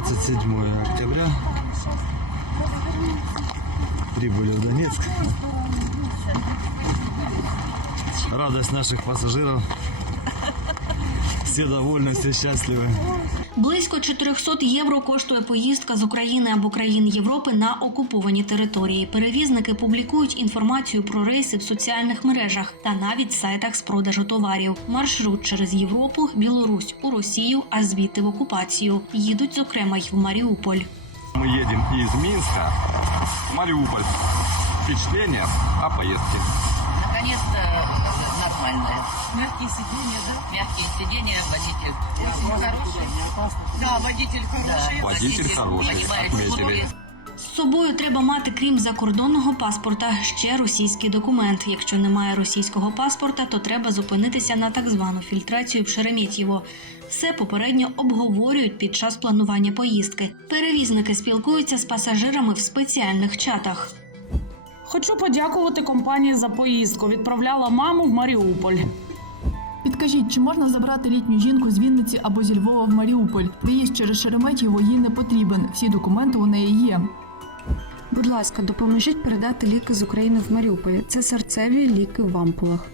27 октября. Прибыли в Донецк. Радость наших пассажиров. Все довольны, все счастливы. Близько 400 євро коштує поїздка з України або країн Європи на окуповані території. Перевізники публікують інформацію про рейси в соціальних мережах та навіть сайтах з продажу товарів. Маршрут через Європу, Білорусь у Росію, а звідти в окупацію. Їдуть зокрема й в Маріуполь. Мы едем из Минска в Мариуполь. Впечатление о поездке. Мягкие сиденья, да? Мягкие сиденья, водитель. Да, водитель хороший. Водитель хороший, отметили. З собою треба мати, крім закордонного паспорта, ще російський документ. Якщо немає російського паспорта, то треба зупинитися на так звану фільтрацію в Шереметьєво. Все попередньо обговорюють під час планування поїздки. Перевізники спілкуються з пасажирами в спеціальних чатах. Хочу подякувати компанії за поїздку. Відправляла маму в Маріуполь. Підкажіть, чи можна забрати літню жінку з Вінниці або зі Львова в Маріуполь? Приїзд через Шереметьєво їй не потрібен. Всі документи у неї є. Будь ласка, допоможіть передати ліки з України в Маріуполі. Це серцеві ліки в ампулах.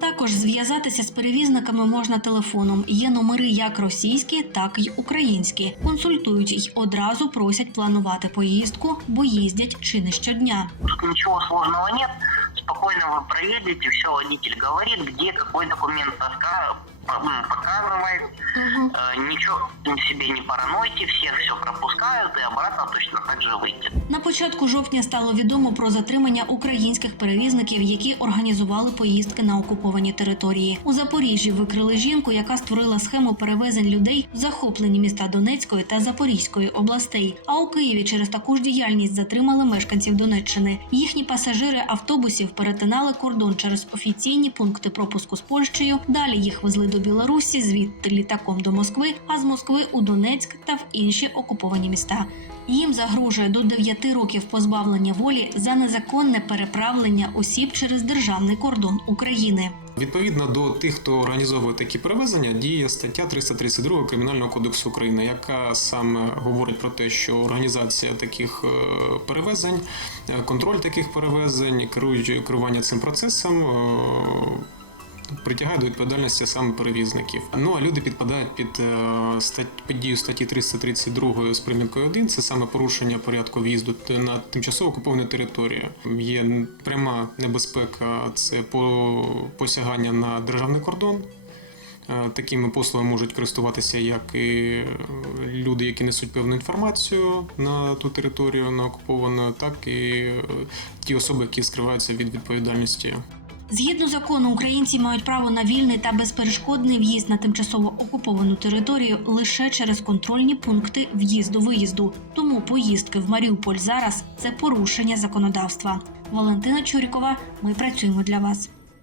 Також зв'язатися з перевізниками можна телефоном. Є номери як російські, так й українські. Консультують й одразу просять планувати поїздку, бо їздять чи не щодня. Тут ничего сложного нет. Спокойно вы проедете, все водитель говорит, где какой документ поска- м, показывает. Э, Ничего себе не паранойте, всех все пропускают и обратно точно так же выйдет. На початку жовтня стало відомо про затримання українських перевізників, які організували поїздки на окуповані території. У Запоріжжі викрили жінку, яка створила схему перевезень людей в захоплені міста Донецької та Запорізької областей. А у Києві через таку ж діяльність затримали мешканців Донеччини. Їхні пасажири автобусів перетинали кордон через офіційні пункти пропуску з Польщею. Далі їх везли до Білорусі, звідти літаком до Москви, а з Москви у Донецьк та в інші окуповані міста. Їм загрожує до 9 років позбавлення волі за незаконне переправлення осіб через державний кордон України. Відповідно до тих, хто організовує такі перевезення, діє стаття 332 Кримінального кодексу України, яка саме говорить про те, що організація таких е, перевезень, е, контроль таких перевезень, керування цим процесом. Притягає до відповідальності саме перевізників. Ну а люди підпадають під, е, під дію статті 332 з приміткою 1, це саме порушення порядку в'їзду на тимчасово окуповану територію. Є пряма небезпека це по посягання на державний кордон. Е, Такими послугами можуть користуватися як і е, люди, які несуть певну інформацію на ту територію на окуповану, так і ті особи, які скриваються від відповідальності. Згідно закону, українці мають право на вільний та безперешкодний в'їзд на тимчасово окуповану територію лише через контрольні пункти в'їзду-виїзду. Тому поїздки в Маріуполь зараз це порушення законодавства. Валентина Чурікова. Ми працюємо для вас.